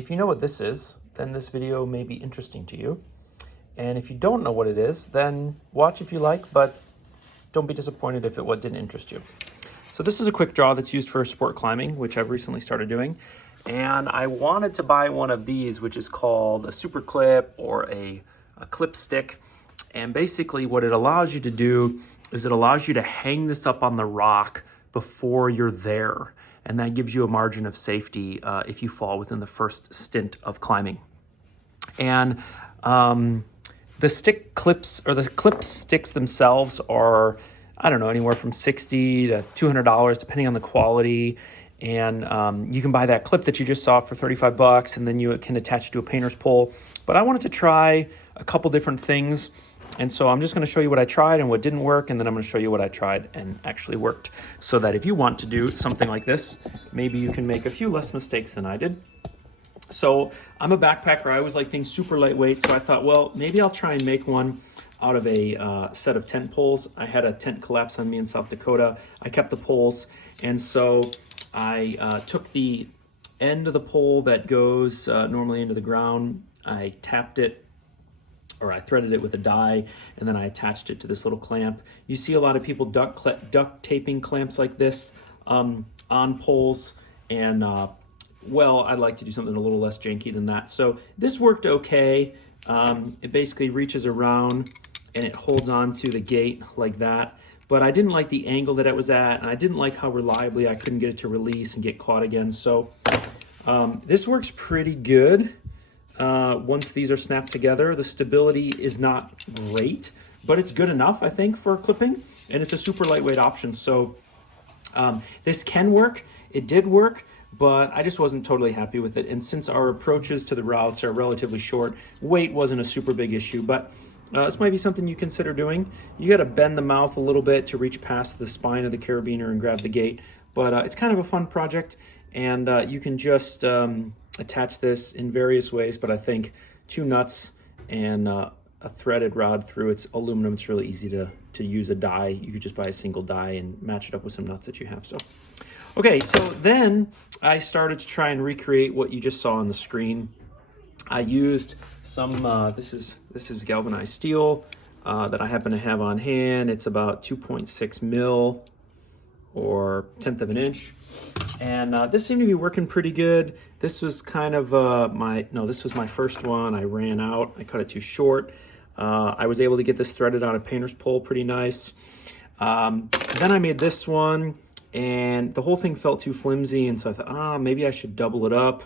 If you know what this is, then this video may be interesting to you. And if you don't know what it is, then watch if you like, but don't be disappointed if it didn't interest you. So this is a quick draw that's used for sport climbing, which I've recently started doing. And I wanted to buy one of these, which is called a super clip or a clip stick. And basically what it allows you to do is it allows you to hang this up on the rock before you're there. And that gives you a margin of safety if you fall within the first stint of climbing. And the stick clips, or the clip sticks themselves, are, I don't know, anywhere from $60 to $200 depending on the quality. And you can buy that clip that you just saw for 35 bucks, and then you can attach it to a painter's pole. But I wanted to try a couple different things, and so I'm just going to show you what I tried and what didn't work, and then I'm going to show you what I tried and actually worked, so that if you want to do something like this, maybe you can make a few less mistakes than I did. So I'm a backpacker. I always like things super lightweight, so I thought, well, maybe I'll try and make one out of a set of tent poles. I had a tent collapse on me in South Dakota. I kept the poles, and so I took the end of the pole that goes normally into the ground. I tapped it, or I threaded it with a die, and then I attached it to this little clamp. You see a lot of people duct taping clamps like this on poles, and well, I'd like to do something a little less janky than that. So this worked okay. It basically reaches around and it holds on to the gate like that. But I didn't like the angle that it was at, and I didn't like how reliably I couldn't get it to release and get caught again. So this works pretty good once these are snapped together. The stability is not great, but it's good enough, I think, for clipping, and it's a super lightweight option. So this can work. It did work, but I just wasn't totally happy with it. And since our approaches to the routes are relatively short, weight wasn't a super big issue, but this might be something you consider doing. You got to bend the mouth a little bit to reach past the spine of the carabiner and grab the gate, but it's kind of a fun project, and you can just attach this in various ways, but I think 2 nuts and a threaded rod through. It's aluminum. It's really easy to use a die. You could just buy a single die and match it up with some nuts that you have. So okay, so then I started to try and recreate what you just saw on the screen. I used some, this is galvanized steel that I happen to have on hand. It's about 2.6 mil or 1/10 of an inch. And this seemed to be working pretty good. This was kind of this was my first one. I ran out, I cut it too short. I was able to get this threaded on a painter's pole pretty nice. Then I made this one, and the whole thing felt too flimsy, and so I thought, maybe I should double it up.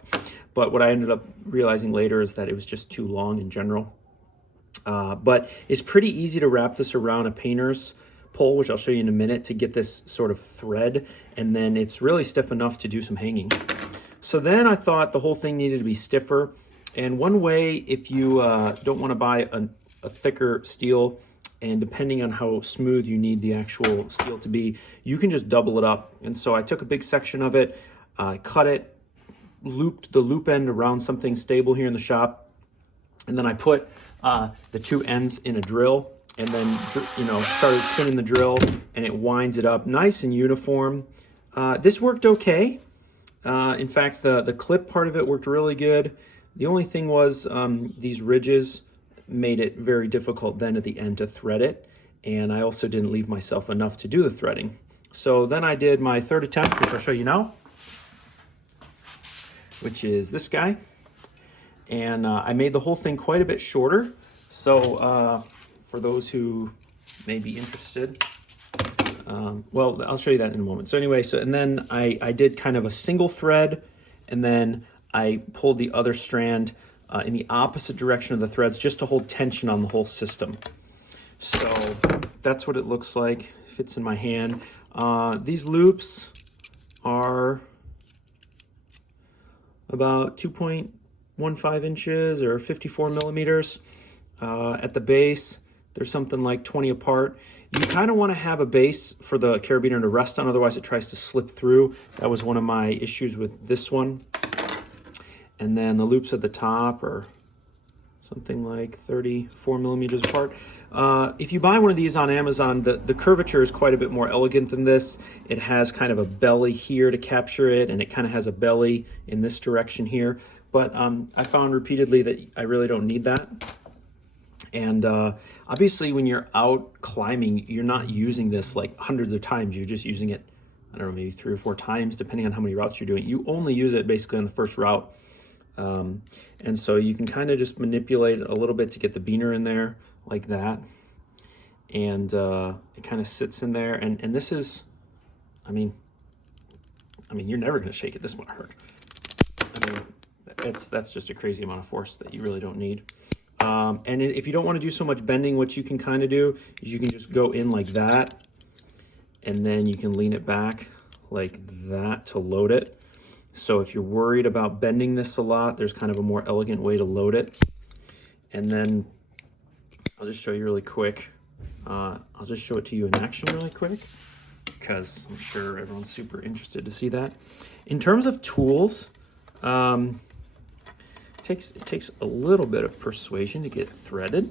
But what I ended up realizing later is that it was just too long in general. But it's pretty easy to wrap this around a painter's pole, which I'll show you in a minute, to get this sort of thread, and then it's really stiff enough to do some hanging. So then I thought the whole thing needed to be stiffer, and one way, if you don't want to buy a thicker steel, and depending on how smooth you need the actual steel to be, you can just double it up. And so I took a big section of it, cut it, looped the loop end around something stable here in the shop, and then I put the 2 ends in a drill, and then started spinning the drill, and it winds it up nice and uniform. This worked okay. In fact, the clip part of it worked really good. The only thing was these ridges made it very difficult then at the end to thread it, and I also didn't leave myself enough to do the threading. So then I did my third attempt, which I'll show you now, which is this guy, and I made the whole thing quite a bit shorter. So for those who may be interested, well, I'll show you that in a moment. So anyway, and then I did kind of a single thread, and then I pulled the other strand in the opposite direction of the threads, just to hold tension on the whole system. So that's what it looks like. Fits in my hand. These loops are about 2.15 inches or 54 millimeters. At the base, there's something like 20 apart. You kind of want to have a base for the carabiner to rest on, otherwise it tries to slip through. That was one of my issues with this one. And then the loops at the top are something like 34 millimeters apart. If you buy one of these on Amazon, the curvature is quite a bit more elegant than this. It has kind of a belly here to capture it, and it kind of has a belly in this direction here. but I found repeatedly that I really don't need that. And obviously when you're out climbing, you're not using this like hundreds of times. You're just using it, I don't know, maybe 3 or 4 times, depending on how many routes you're doing. You only use it basically on the first route. And so you can kind of just manipulate it a little bit to get the beaner in there like that. And it kind of sits in there. And this is, I mean, you're never going to shake it this much hard. I mean, that's just a crazy amount of force that you really don't need. And if you don't want to do so much bending, what you can kind of do is you can just go in like that, and then you can lean it back like that to load it. So if you're worried about bending this a lot, there's kind of a more elegant way to load it. And then I'll just show you really quick. I'll just show it to you in action really quick, because I'm sure everyone's super interested to see that. In terms of tools, it takes a little bit of persuasion to get threaded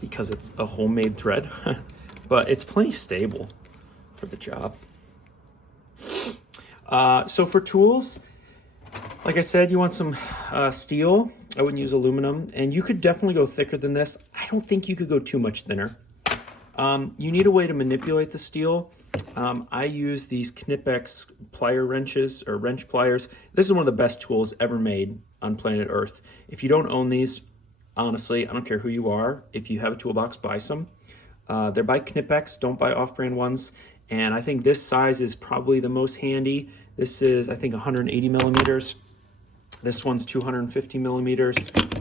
because it's a homemade thread, but it's plenty stable for the job. So for tools, like I said, you want some steel. I wouldn't use aluminum, and you could definitely go thicker than this. I don't think you could go too much thinner. You need a way to manipulate the steel. I use these Knipex plier wrenches, or wrench pliers. This is one of the best tools ever made on planet Earth. If you don't own these, honestly, I don't care who you are. If you have a toolbox, buy some. They're by Knipex, don't buy off-brand ones. And I think this size is probably the most handy. This is, I think, 180 millimeters. This one's 250 millimeters.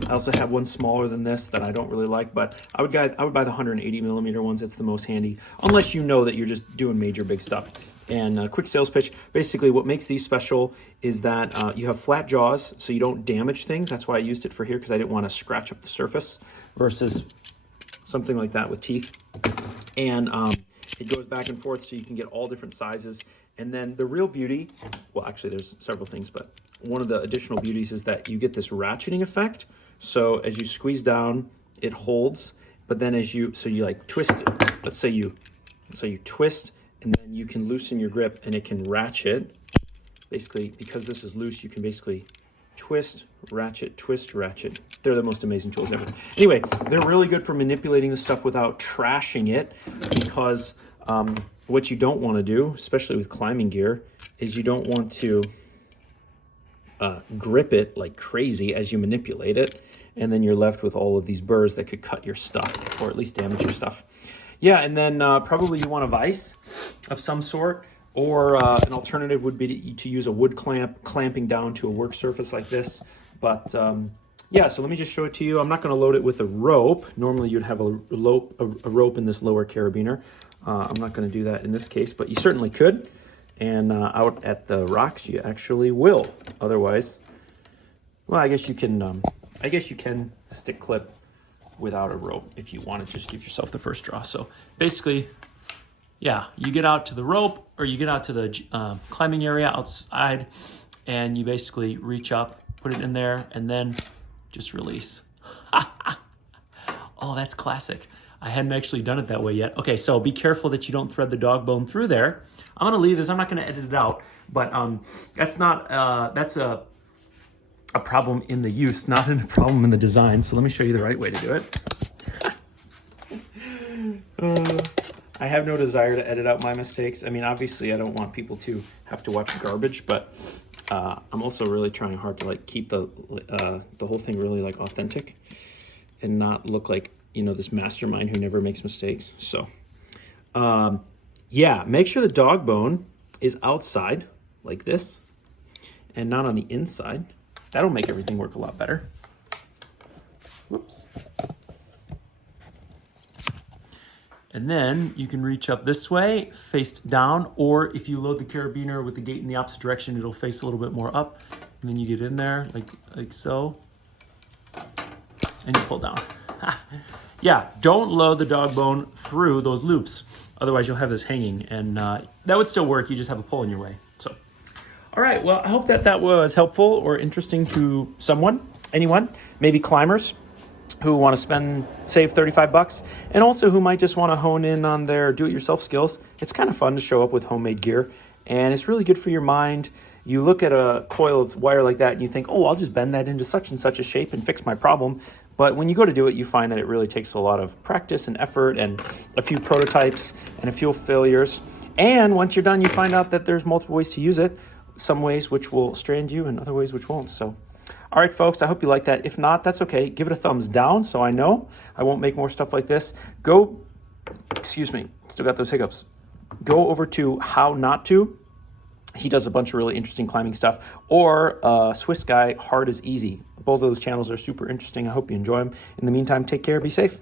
I also have one smaller than this that I don't really like, but I would buy the 180 millimeter ones. It's the most handy, unless you know that you're just doing major big stuff. And a quick sales pitch, basically what makes these special is that you have flat jaws, so you don't damage things. That's why I used it for here, because I didn't want to scratch up the surface, versus something like that with teeth. And it goes back and forth, so you can get all different sizes. And then the real beauty, well, actually there's several things, but one of the additional beauties is that you get this ratcheting effect. So as you squeeze down, it holds, but then you like twist it. Let's say you twist, and then you can loosen your grip and it can ratchet. Basically, because this is loose, you can basically twist, ratchet, twist, ratchet. They're the most amazing tools ever. Anyway, they're really good for manipulating the stuff without trashing it, because what you don't want to do, especially with climbing gear, is you don't want to grip it like crazy as you manipulate it, and then you're left with all of these burrs that could cut your stuff, or at least damage your stuff. Yeah, and then probably you want a vise of some sort, or an alternative would be to use a wood clamp, clamping down to a work surface like this. But yeah, so let me just show it to you. I'm not going to load it with a rope. Normally you'd have a rope in this lower carabiner. I'm not going to do that in this case, but you certainly could. And out at the rocks, you actually will. Otherwise, well, I guess you can stick clip without a rope if you want to just give yourself the first draw. So basically, yeah, you get out to the rope, or you get out to the climbing area outside, and you basically reach up, put it in there, and then just release. Oh, that's classic. I hadn't actually done it that way yet. Okay, so be careful that you don't thread the dog bone through there. I'm gonna leave this, I'm not gonna edit it out, but that's a problem in the use, not a problem in the design. So let me show you the right way to do it. I have no desire to edit out my mistakes. I mean, obviously I don't want people to have to watch garbage, but I'm also really trying hard to like keep the whole thing really like authentic and not look like, you know, this mastermind who never makes mistakes. So yeah, make sure the dog bone is outside like this and not on the inside. That'll make everything work a lot better. Whoops. And then you can reach up this way, face down, or if you load the carabiner with the gate in the opposite direction, it'll face a little bit more up. And then you get in there like so, and you pull down. Yeah, don't load the dog bone through those loops. Otherwise you'll have this hanging, and that would still work. You just have a pull in your way. So, all right, well, I hope that was helpful or interesting to anyone, maybe climbers who want to save 35 bucks, and also who might just want to hone in on their do-it-yourself skills. It's kind of fun to show up with homemade gear, and it's really good for your mind. you look at a coil of wire like that and you think, oh, I'll just bend that into such and such a shape and fix my problem. But when you go to do it, you find that it really takes a lot of practice and effort and a few prototypes and a few failures. And once you're done, you find out that there's multiple ways to use it, some ways which will strand you and other ways which won't. So, all right, folks, I hope you like that. If not, that's okay. Give it a thumbs down so I know I won't make more stuff like this. Excuse me, still got those hiccups. Go over to How Not To. He does a bunch of really interesting climbing stuff. Or Swiss Guy, Hard is Easy. Both of those channels are super interesting. I hope you enjoy them. In the meantime, take care, be safe.